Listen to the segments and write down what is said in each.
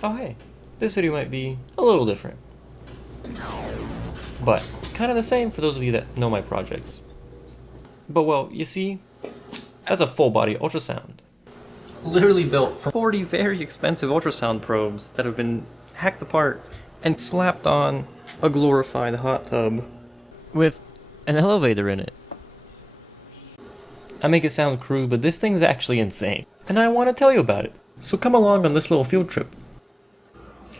Oh hey, this video might be a little different, but kind of the same for those of you that know my projects. But well, you see, that's a full body ultrasound. Literally built from 40 very expensive ultrasound probes that have been hacked apart and slapped on a glorified hot tub with an elevator in it. I make it sound crude, but this thing's actually insane, and I want to tell you about it. So come along on this little field trip.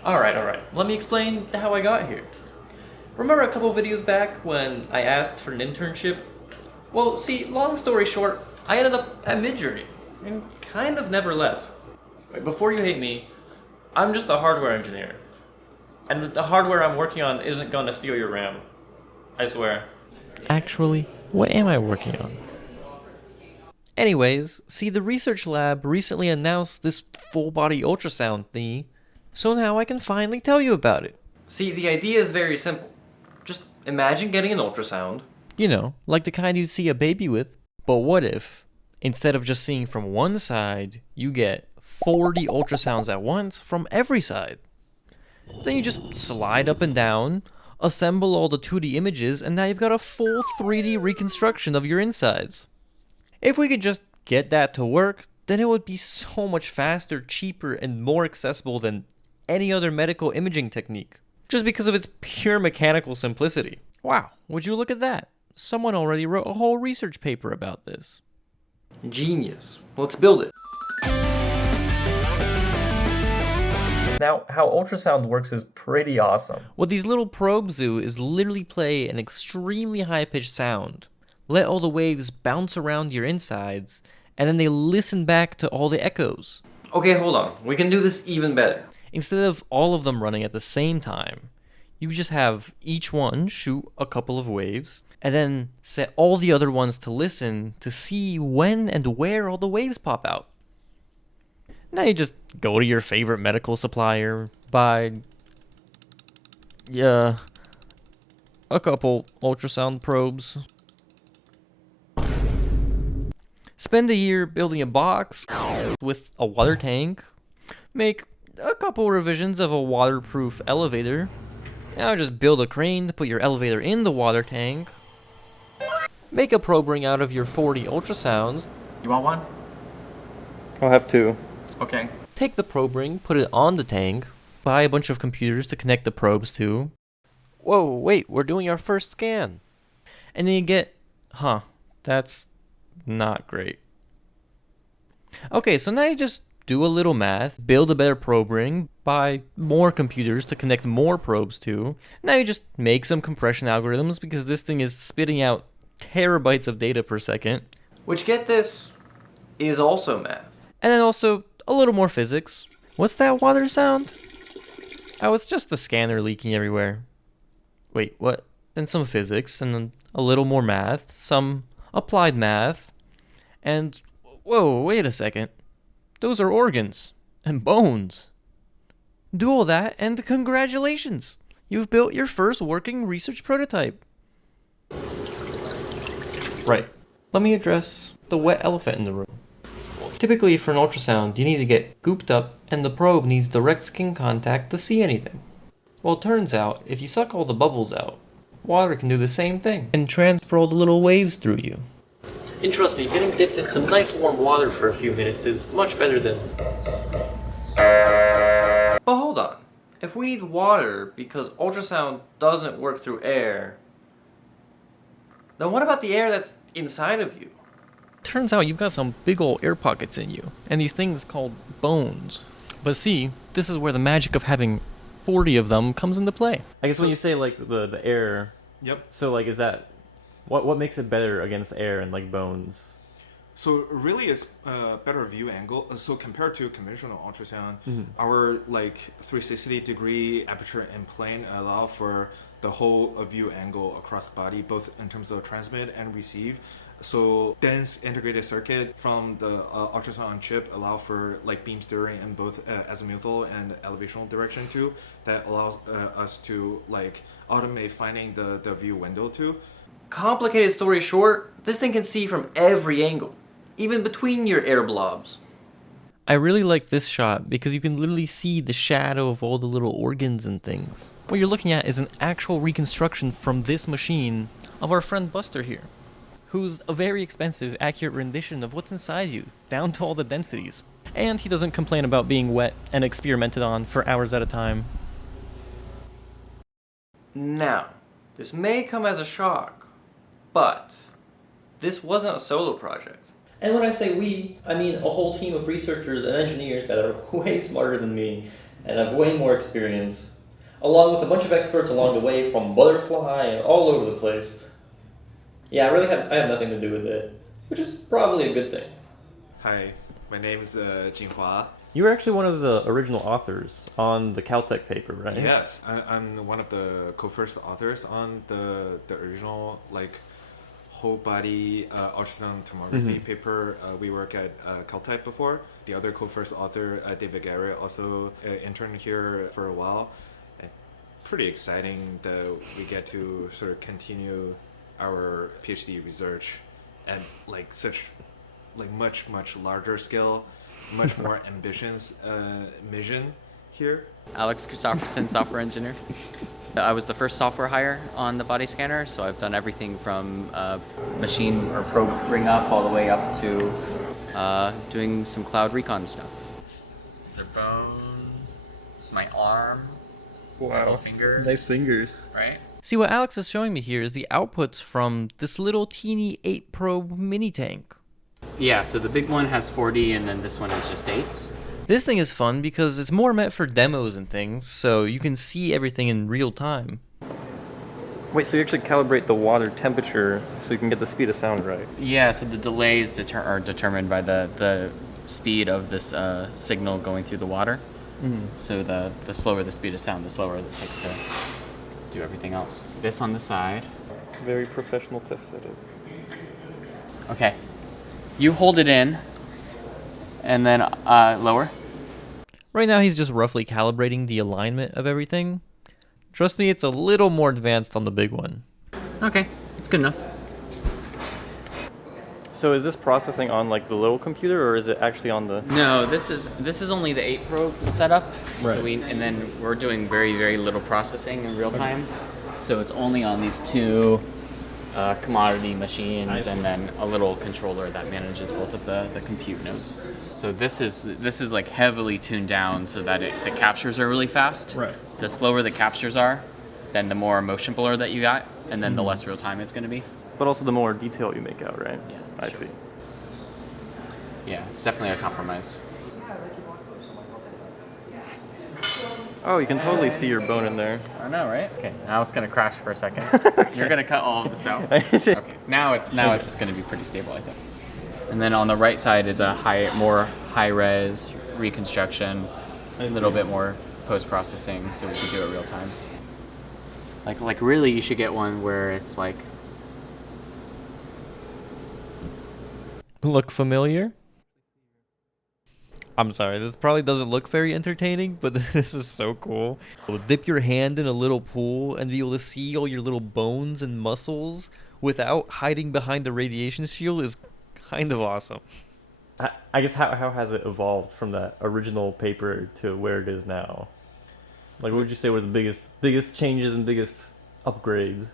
Alright, let me explain how I got here. Remember a couple videos back when I asked for an internship? Well, see, long story short, I ended up at Midjourney and kind of never left. Wait, before you hate me, I'm just a hardware engineer. And the hardware I'm working on isn't gonna steal your RAM. I swear. Actually, what am I working on? Anyways, see, the research lab recently announced this full-body ultrasound thingy, so now I can finally tell you about it. See, the idea is very simple. Just imagine getting an ultrasound. You know, like the kind you'd see a baby with. But what if, instead of just seeing from one side, you get 40 ultrasounds at once from every side? Then you just slide up and down, assemble all the 2D images, and now you've got a full 3D reconstruction of your insides. If we could just get that to work, then it would be so much faster, cheaper, and more accessible than any other medical imaging technique, just because of its pure mechanical simplicity. Wow, would you look at that? Someone already wrote a whole research paper about this. Genius. Let's build it. Now, how ultrasound works is pretty awesome. What these little probes do is literally play an extremely high-pitched sound, let all the waves bounce around your insides, and then they listen back to all the echoes. Okay, hold on. We can do this even better. Instead of all of them running at the same time, you just have each one shoot a couple of waves, and then set all the other ones to listen to see when and where all the waves pop out. Now you just go to your favorite medical supplier, buy a couple ultrasound probes. Spend a year building a box with a water tank. Make a couple revisions of a waterproof elevator. Now just build a crane to put your elevator in the water tank. Make a probe ring out of your 40 ultrasounds. You want one? I'll have two. Okay. Take the probe ring, put it on the tank. Buy a bunch of computers to connect the probes to. Whoa, wait, we're doing our first scan. And then you get, that's not great. Okay, so now you just do a little math, build a better probe ring, buy more computers to connect more probes to. Now you just make some compression algorithms because this thing is spitting out terabytes of data per second. Which, get this, is also math. And then also a little more physics. What's that water sound? Oh, it's just the scanner leaking everywhere. Wait, what? Then some physics, and then a little more math, some applied math, and whoa, wait a second. Those are organs and bones. Do all that, and congratulations! You've built your first working research prototype. Right. Let me address the wet elephant in the room. Typically, for an ultrasound, you need to get gooped up, and the probe needs direct skin contact to see anything. Well, it turns out, if you suck all the bubbles out, water can do the same thing and transfer all the little waves through you. And trust me, getting dipped in some nice warm water for a few minutes is much better than... But hold on. If we need water because ultrasound doesn't work through air, then what about the air that's inside of you? Turns out you've got some big ol' air pockets in you, and these things called bones. But see, this is where the magic of having 40 of them comes into play. I guess when you say like the air, Yep. so like is that, what makes it better against air and like bones? So really, it's a better view angle. So compared to conventional ultrasound, our like 360-degree aperture and plane allow for the whole view angle across the body, both in terms of transmit and receive. So dense integrated circuit from the ultrasound chip allow for like beam steering in both azimuthal and elevational direction too. That allows us to like automate finding the view window too. Complicated story short, this thing can see from every angle, even between your air blobs. I really like this shot because you can literally see the shadow of all the little organs and things. What you're looking at is an actual reconstruction from this machine of our friend Buster here, who's a very expensive, accurate rendition of what's inside you, down to all the densities. And he doesn't complain about being wet and experimented on for hours at a time. Now, this may come as a shock, but this wasn't a solo project. And when I say we, I mean a whole team of researchers and engineers that are way smarter than me and have way more experience, along with a bunch of experts along the way from Butterfly and all over the place. Yeah, I had nothing to do with it, which is probably a good thing. Hi, my name is Jinhua. You were actually one of the original authors on the Caltech paper, right? Yes, I'm one of the co-first authors on the original whole body ultrasound tomography paper. We work at Caltech before. The other co-first author, David Garrett, also interned here for a while. And pretty exciting that we get to sort of continue our PhD research at such much larger scale, much more ambitious mission here. Alex Christopherson, software engineer. I was the first software hire on the body scanner, so I've done everything from machine or probe bring up all the way up to doing some cloud recon stuff. These are bones. This is my arm. Wow. My little fingers. Nice fingers. Right? See, what Alex is showing me here is the outputs from this little teeny 8-probe mini tank. Yeah, so the big one has 40 and then this one is just 8. This thing is fun because it's more meant for demos and things, so you can see everything in real time. Wait, so you actually calibrate the water temperature so you can get the speed of sound right? Yeah, so the delays are determined by the speed of this signal going through the water. So the slower the speed of sound, the slower it takes to do everything else. This on the side. Very professional test setup. Okay. You hold it in, and then lower. Right now he's just roughly calibrating the alignment of everything. Trust me, it's a little more advanced on the big one. Okay, it's good enough. So is this processing on the little computer, or is it actually on the... No, this is only the 8 probe setup. Right. So and then we're doing very, very little processing in real time. So it's only on these 2 commodity machines and then a little controller that manages both of the compute nodes. So this is heavily tuned down so that the captures are really fast. Right. The slower the captures are, then the more motion blur that you got, and then the less real time it's going to be. But also the more detail you make out, right? Yeah, I see. Yeah, it's definitely a compromise. Oh, you can totally see your bone in there. I know, right? Okay, now it's gonna crash for a second. You're gonna cut all of this out. Okay, now it's gonna be pretty stable, I think. And then on the right side is a more high res reconstruction, a little bit more post processing, so we can do it real time. Like really, you should get one where it's Look familiar? I'm sorry, this probably doesn't look very entertaining, but this is so cool. Dip your hand in a little pool and be able to see all your little bones and muscles without hiding behind the radiation shield is kind of awesome. I guess how has it evolved from that original paper to where it is now? What would you say were the biggest changes and biggest upgrades?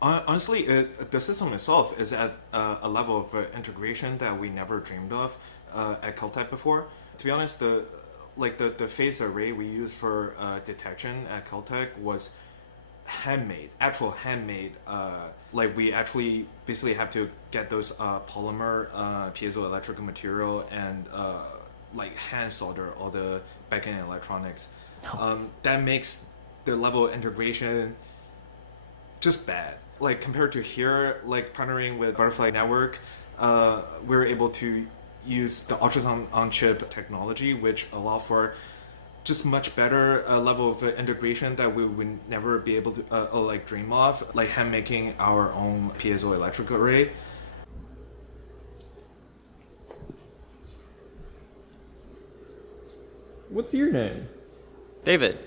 Honestly, the system itself is at a level of integration that we never dreamed of at Caltech before. To be honest, the phased array we used for detection at Caltech was actual handmade. We actually basically have to get those polymer piezoelectric material and hand solder all the backend electronics. That makes the level of integration just bad. Compared to here, partnering with Butterfly Network, we're able to use the ultrasound on chip technology, which allow for just much better level of integration that we would never be able to dream of, hand making our own piezoelectric array. What's your name? David,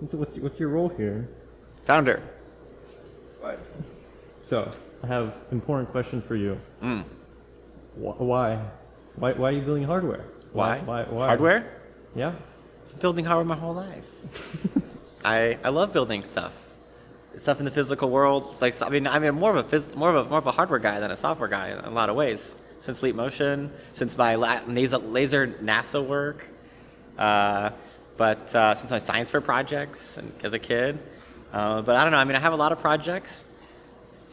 What's your role here? founder. What? So, I have an important question for you. Why? Why are you building hardware? Why? Why? Hardware? Yeah. Building hardware my whole life. I love building stuff in the physical world. It's like, I'm more of a hardware guy than a software guy in a lot of ways. Since Leap Motion, since my laser NASA work, but since my science fair projects and as a kid. But I don't know. I mean, I have a lot of projects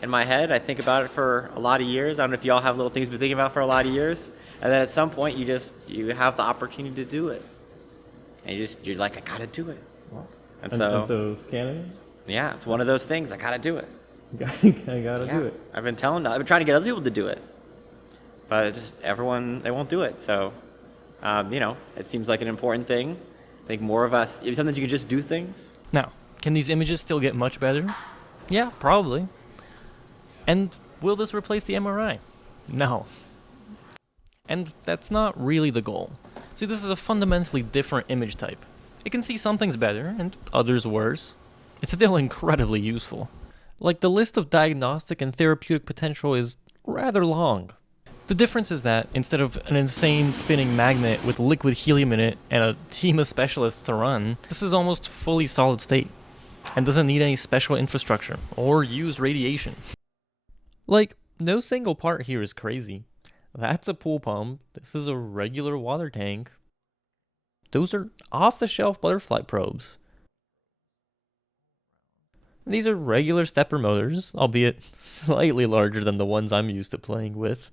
in my head. I think about it for a lot of years. I don't know if y'all have little things you've been thinking about for a lot of years, and then at some point you have the opportunity to do it, and you're like, I gotta do it. And so scanning. Yeah, it's one of those things. I gotta do it. I gotta do it. I've been trying to get other people to do it, but they won't do it. So, it seems like an important thing. I think more of us, sometimes you can just do things. Now, can these images still get much better? Yeah, probably. And will this replace the MRI? No. And that's not really the goal. See, this is a fundamentally different image type. It can see some things better and others worse. It's still incredibly useful. Like, the list of diagnostic and therapeutic potential is rather long. The difference is that instead of an insane spinning magnet with liquid helium in it and a team of specialists to run, this is almost fully solid state and doesn't need any special infrastructure or use radiation. Like, no single part here is crazy. That's a pool pump. This is a regular water tank. Those are off-the-shelf butterfly probes. These are regular stepper motors, albeit slightly larger than the ones I'm used to playing with.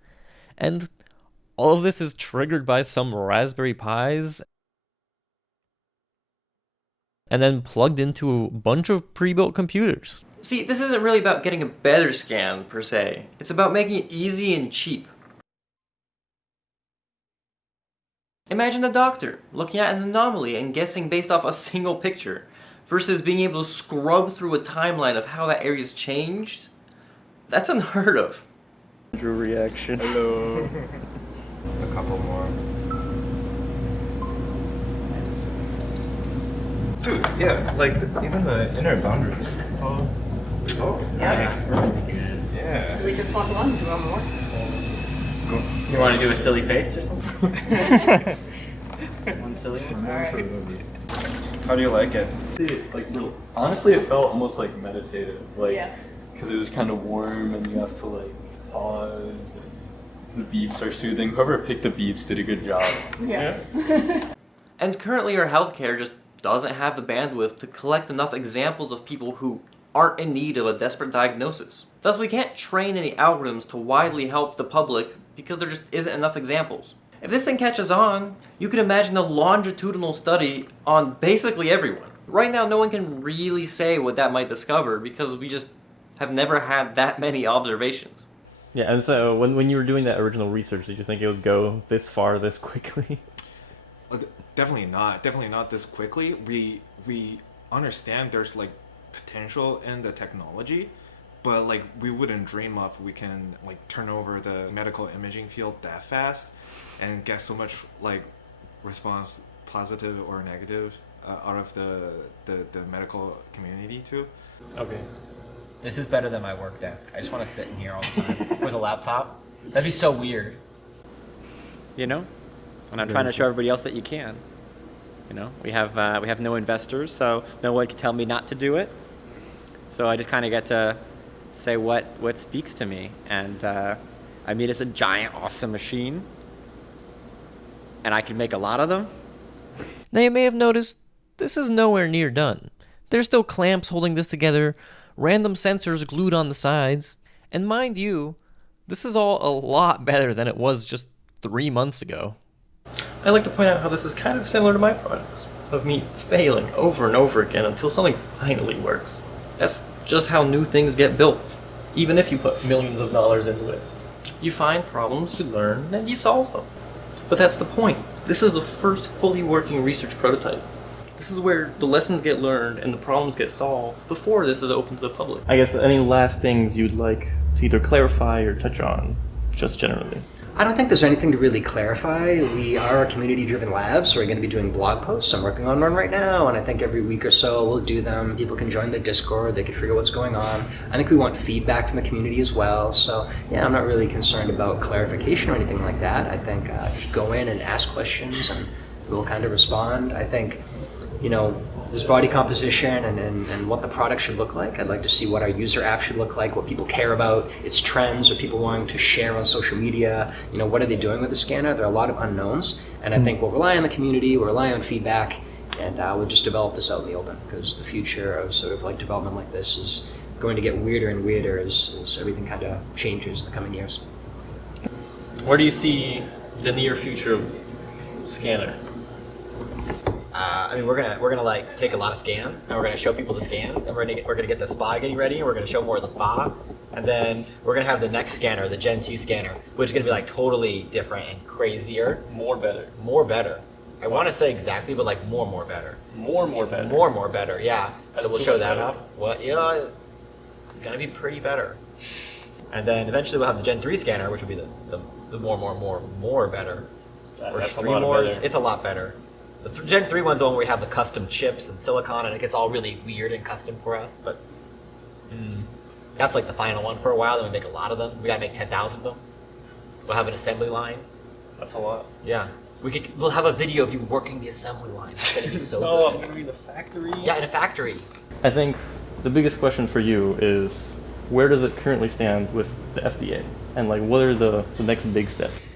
And all of this is triggered by some Raspberry Pis and then plugged into a bunch of pre-built computers. See, this isn't really about getting a better scan, per se. It's about making it easy and cheap. Imagine a doctor looking at an anomaly and guessing based off a single picture, versus being able to scrub through a timeline of how that area's changed. That's unheard of. Reaction. Hello. A couple more. Dude, yeah, like even the inner boundaries. It's all resolved. Nice. Yeah. Do we just walk along? Do you want more? You want to do a silly face or something? One silly one? Alright. How do you like it? Honestly, it felt almost like meditative, Yeah. because it was kind of warm and you have to pause. And the beeps are soothing. Whoever picked the beeps did a good job. Yeah. And currently our healthcare just doesn't have the bandwidth to collect enough examples of people who aren't in need of a desperate diagnosis. Thus, we can't train any algorithms to widely help the public because there just isn't enough examples. If this thing catches on, you could imagine a longitudinal study on basically everyone. Right now, no one can really say what that might discover because we just have never had that many observations. Yeah, and so when you were doing that original research, did you think it would go this far, this quickly? Definitely not. Definitely not this quickly. We understand there's potential in the technology, but we wouldn't dream of we can turn over the medical imaging field that fast and get so much response, positive or negative, out of the medical community too. Okay. This is better than my work desk. I just want to sit in here all the time with a laptop. That'd be so weird. And I'm trying to show everybody else that you can. We have no investors, so no one can tell me not to do it. So I just kind of get to say what speaks to me. And it's a giant, awesome machine. And I can make a lot of them. Now you may have noticed, this is nowhere near done. There's still clamps holding this together, random sensors glued on the sides, and mind you, this is all a lot better than it was just 3 months ago. I like to point out how this is kind of similar to my products, of me failing over and over again until something finally works. That's just how new things get built, even if you put millions of dollars into it. You find problems, you learn, and you solve them. But that's the point. This is the first fully working research prototype. This is where the lessons get learned and the problems get solved before this is open to the public. I guess any last things you'd like to either clarify or touch on, just generally? I don't think there's anything to really clarify. We are a community-driven lab, so we're going to be doing blog posts. I'm working on one right now, and I think every week or so we'll do them. People can join the Discord. They can figure out what's going on. I think we want feedback from the community as well. So, yeah, I'm not really concerned about clarification or anything like that. I think just go in and ask questions, and we'll kind of respond. I think, you know, there's body composition and what the product should look like. I'd like to see what our user app should look like, what people care about, its trends, or people wanting to share on social media. You know, what are they doing with the scanner? There are a lot of unknowns, and I think we'll rely on the community, we'll rely on feedback, and we'll just develop this out in the open, because the future of sort of like development like this is going to get weirder and weirder as everything kind of changes in the coming years. Where do you see the near future of scanner? I mean, we're gonna like take a lot of scans, and we're gonna show people the scans, and we're gonna get the spa getting ready, and we're gonna show more of the spa, and then we're gonna have the next scanner, the Gen 2 scanner, which is gonna be like totally different and crazier. More better. More better. I want to say exactly, but like more better. More better. More better. Yeah. That's so we'll too show much that better. off. Well, yeah, it's gonna be pretty better. And then eventually we'll have the Gen 3 scanner, which will be the more better. Or That's a 3 lot more. better. It's a lot better. The Gen 3 one's the one where we have the custom chips and silicon, and it gets all really weird and custom for us. But that's like the final one for a while. Then we make a lot of them. We gotta make 10,000 of them. We'll have an assembly line. That's a lot. Yeah. We'll have a video of you working the assembly line. It's gonna be so Oh, I'm good. gonna be in the factory. Yeah, in a factory. I think the biggest question for you is, where does it currently stand with the FDA? And like, what are the next big steps?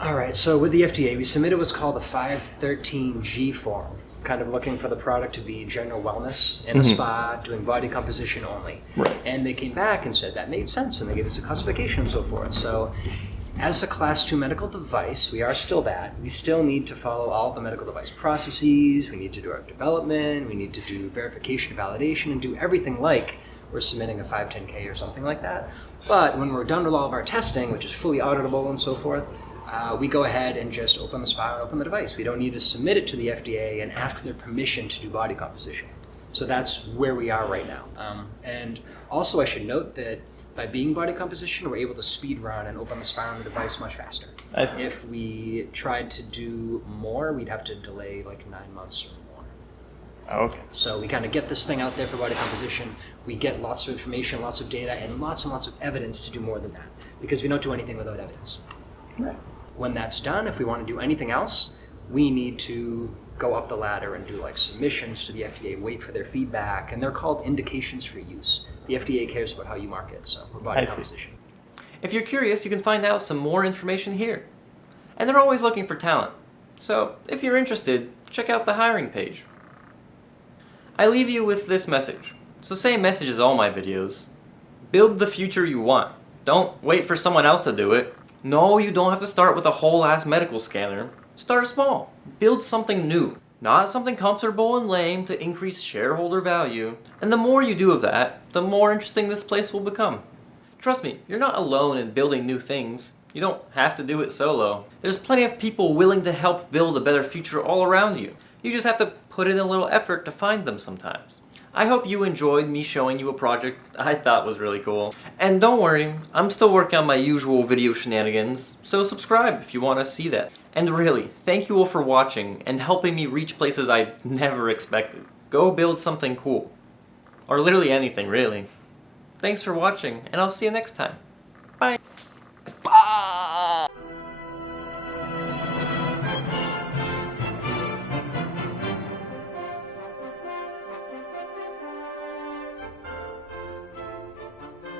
All right, so with the FDA, we submitted what's called the 513G form, kind of looking for the product to be general wellness in a spa, doing body composition only. Right. And they came back and said that made sense, and they gave us a classification and so forth. So as a Class 2 medical device, we are still that. We still need to follow all of the medical device processes. We need to do our development. We need to do verification, validation, and do everything like we're submitting a 510K or something like that. But when we're done with all of our testing, which is fully auditable and so forth, we go ahead and just open the spa and open the device. We don't need to submit it to the FDA and ask their permission to do body composition. So that's where we are right now. And also I should note that by being body composition, we're able to speed run and open the spa on the device much faster. I see. If we tried to do more, we'd have to delay like 9 months or more. Okay. So we kind of get this thing out there for body composition. We get lots of information, lots of data, and lots of evidence to do more than that, because we don't do anything without evidence. Right. When that's done, if we want to do anything else, we need to go up the ladder and do like submissions to the FDA, wait for their feedback, and they're called indications for use. The FDA cares about how you market, so we're body I see. composition. If you're curious, you can find out some more information here. And they're always looking for talent. So if you're interested, check out the hiring page. I leave you with this message. It's the same message as all my videos. Build the future you want. Don't wait for someone else to do it. No, you don't have to start with a whole ass medical scanner. Start small. Build something new. Not something comfortable and lame to increase shareholder value. And the more you do of that, the more interesting this place will become. Trust me, you're not alone in building new things. You don't have to do it solo. There's plenty of people willing to help build a better future all around you. You just have to put in a little effort to find them sometimes. I hope you enjoyed me showing you a project I thought was really cool. And don't worry, I'm still working on my usual video shenanigans, so subscribe if you want to see that. And really, thank you all for watching and helping me reach places I never expected. Go build something cool. Or literally anything, really. Thanks for watching, and I'll see you next time.